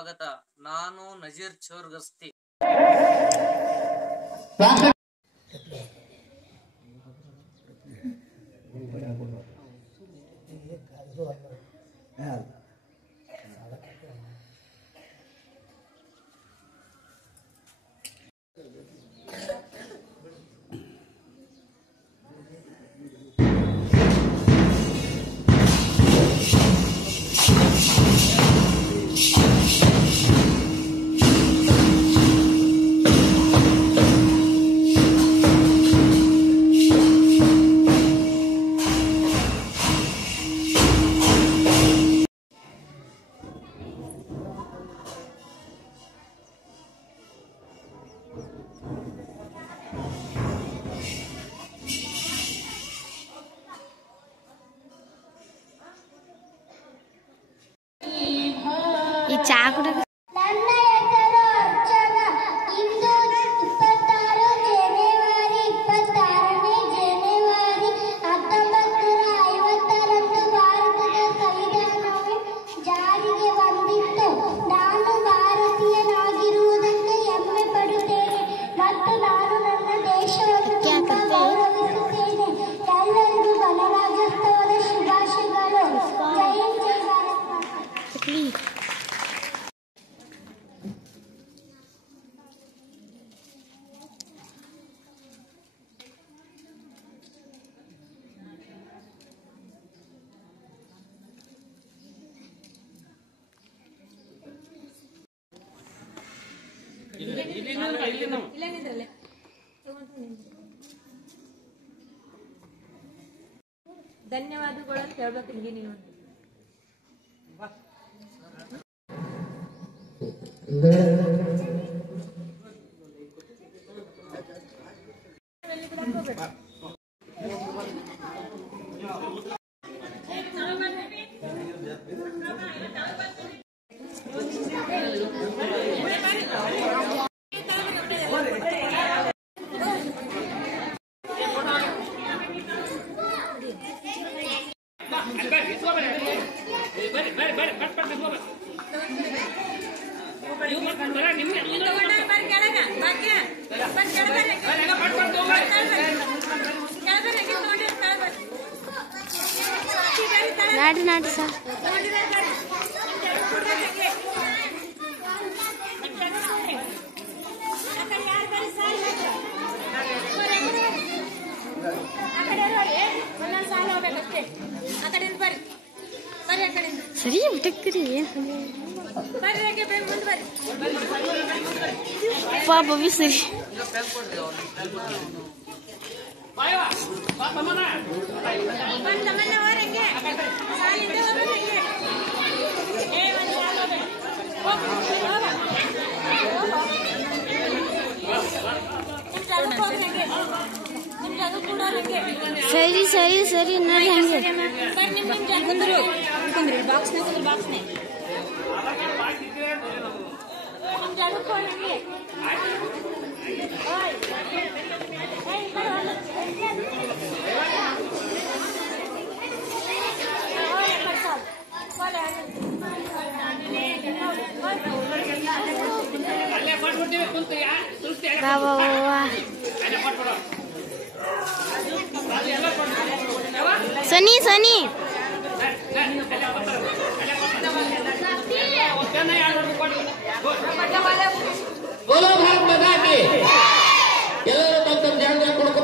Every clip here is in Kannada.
ಸ್ವಾಗತ. ನಾನು ನಜೀರ್ ಚೋರ್ಗಸ್ತಿ. ಈ ಚಾ ಕೂಡ ಧನ್ಯವಾದಗಳು ಅಂತ ಹೇಳ್ಬೇಕು. ನೀವು ನಾಡಿ ನಾಡಿ ಸರ್ ಸರಿ ಬಿಟ್ಟಕ್ರಿ ಪಾಪ ಸರಿ ಸರಿ ಸರಿ ಸರಿ ನೋಡಿ ಹಂಗೆ ಬಾಕ್ಸ್ನೇ सनी सनी बोलो भारत माता की ಎಲ್ಲರೂ ತಮ್ಮ ಜಾಗದಲ್ಲಿ ಕೊಡ್ಕೊ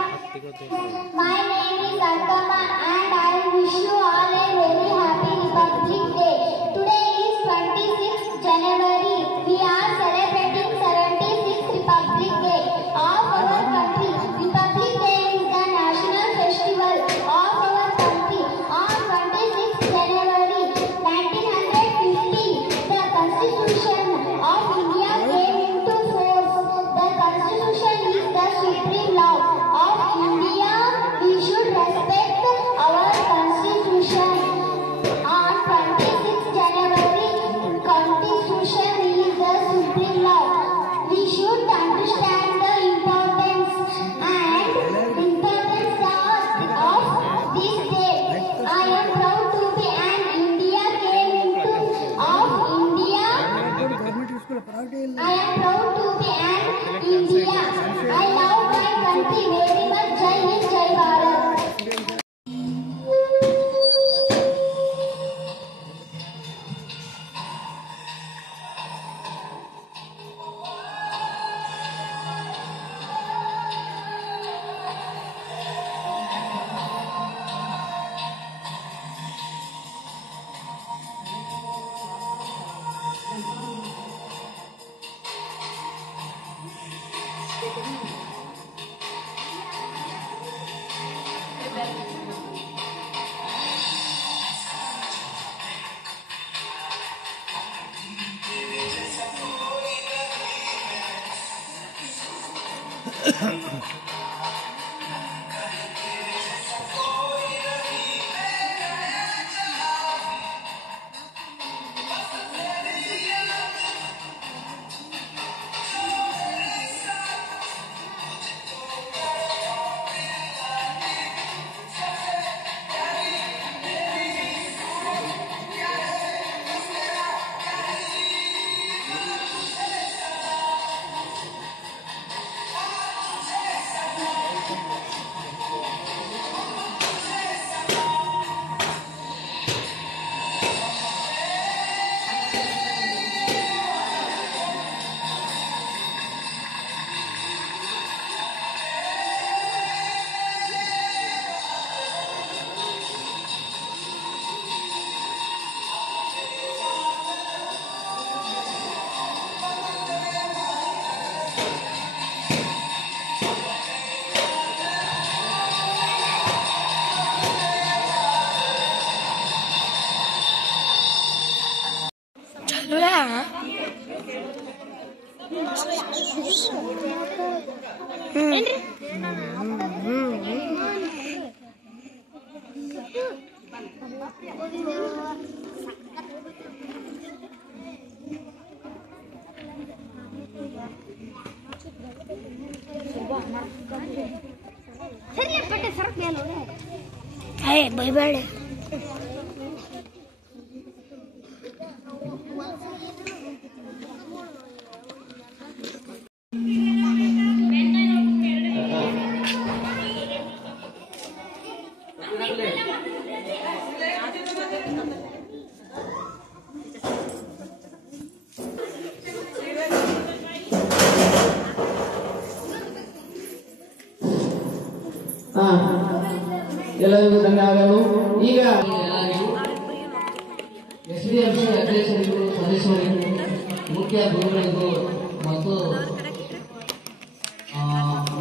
My name is Arkama and I wish you all a very happy Republic Day. Today is 26th January. We are celebrating 76th Republic Day of our country. Republic Day is the national festival of our country. On 26th January 1950, the Constitution of India came into force. The Constitution is the supreme law of India. We should respect our Constitution. On 26th January, Constitution is the supreme law. We should understand the importance of this day. I am proud to be an India came into of India. I am proud to be an India. I love my country very much. Jai Hind, Jai Bharat. Hey, bye-bye. ಎಲ್ಲರಿಗೂ ಧನ್ಯವಾದಗಳು. ಈಗ SDMC ಅಧ್ಯಕ್ಷರಿಗೂ ಸದಸ್ಯರಿಗೂ ಮುಖ್ಯ ಗುರುಗಳಿಗೂ ಮತ್ತು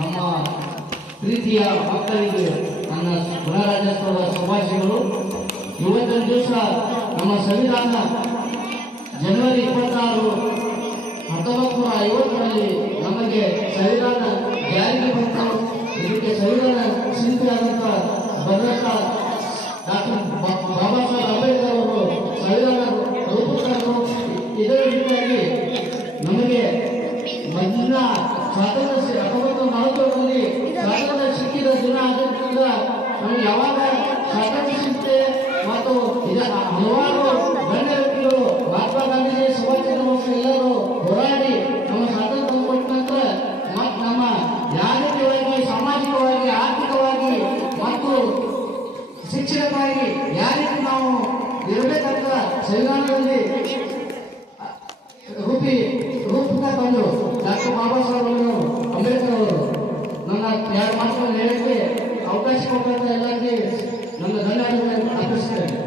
ನಮ್ಮ ಪ್ರೀತಿಯ ಮಕ್ಕಳಿಗೆ ನನ್ನ ಗಣರಾಜ್ಯೋತ್ಸವದ ಶುಭಾಶಯಗಳು. ಇವತ್ತಿನ ದಿವಸ ನಮ್ಮ ಸಂವಿಧಾನ ಜನವರಿ 26, 1950ರಲ್ಲಿ ನಮಗೆ ಸಂವಿಧಾನ ಜಾರಿಗೆ ಬಂತು. ಇದಕ್ಕೆ ಸಂವಿಧಾನ ಶಿಲ್ಪಿಯಾದಂತ ಬಂದಂತ ಡಾಕ್ಟರ್ ಬಾಬಾ ಸಾಹೇಬ್ ಅಂಬೇಡ್ಕರ್ ಅವರು ಸಂವಿಧಾನ ರೂಪಿಸಿದರು. ಇದರ ರೀತಿಯಾಗಿ ನಮಗೆ ಮೊದಲಿನ ಸ್ವಾತಂತ್ರ್ಯ 1940ರಲ್ಲಿ ಸ್ವಾತಂತ್ರ್ಯ ಸಿಕ್ಕಿದ ದಿನ ಆದ್ದರಿಂದ ನಮಗೆ ಯಾವಾಗ ಸ್ವಾತಂತ್ರ್ಯ ಸಿಗುತ್ತೆ ಮತ್ತು ಇದರ ಹಲವಾರು ಗಣ್ಯ ವ್ಯಕ್ತಿಗಳು ಮಹಾತ್ಮ ಗಾಂಧೀಜಿ, ಸುಭಾಷ್ ಚಂದ್ರ ಬೋಸ್ ಎಲ್ಲರೂ ಹೋರಾಡಿ ನಮ್ಮ ಸ್ವಾತಂತ್ರ್ಯ ಕೊಟ್ಟ ನಂತರ ಮತ್ತು ನಮ್ಮ ರಾಜಕೀಯವಾಗಿ, ಸಾಮಾಜಿಕವಾಗಿ, ಆರ್ಥಿಕವಾಗಿ ಮತ್ತು ಶಿಕ್ಷಣಕ್ಕಾಗಿ ಯಾವ ರೀತಿ ನಾವು ಇರಬೇಕಂತ ಸಂವಿಧಾನದಲ್ಲಿ ರೂಪಕ ತಂದರು ಡಾಕ್ಟರ್ ಬಾಬಾ ಸಾಹೇಬ್ ಅಂಬೇಡ್ಕರ್ ಅವರು. ನನ್ನ 2 ಮಾತುಗಳನ್ನು ಹೇಳಕ್ಕೆ ಅವಕಾಶ ಕೊಟ್ಟಂತ ಎಲ್ಲರಿಗೆ ನನ್ನ ಧನ್ಯವಾದಗಳನ್ನು ಅರ್ಪಿಸುತ್ತೇನೆ.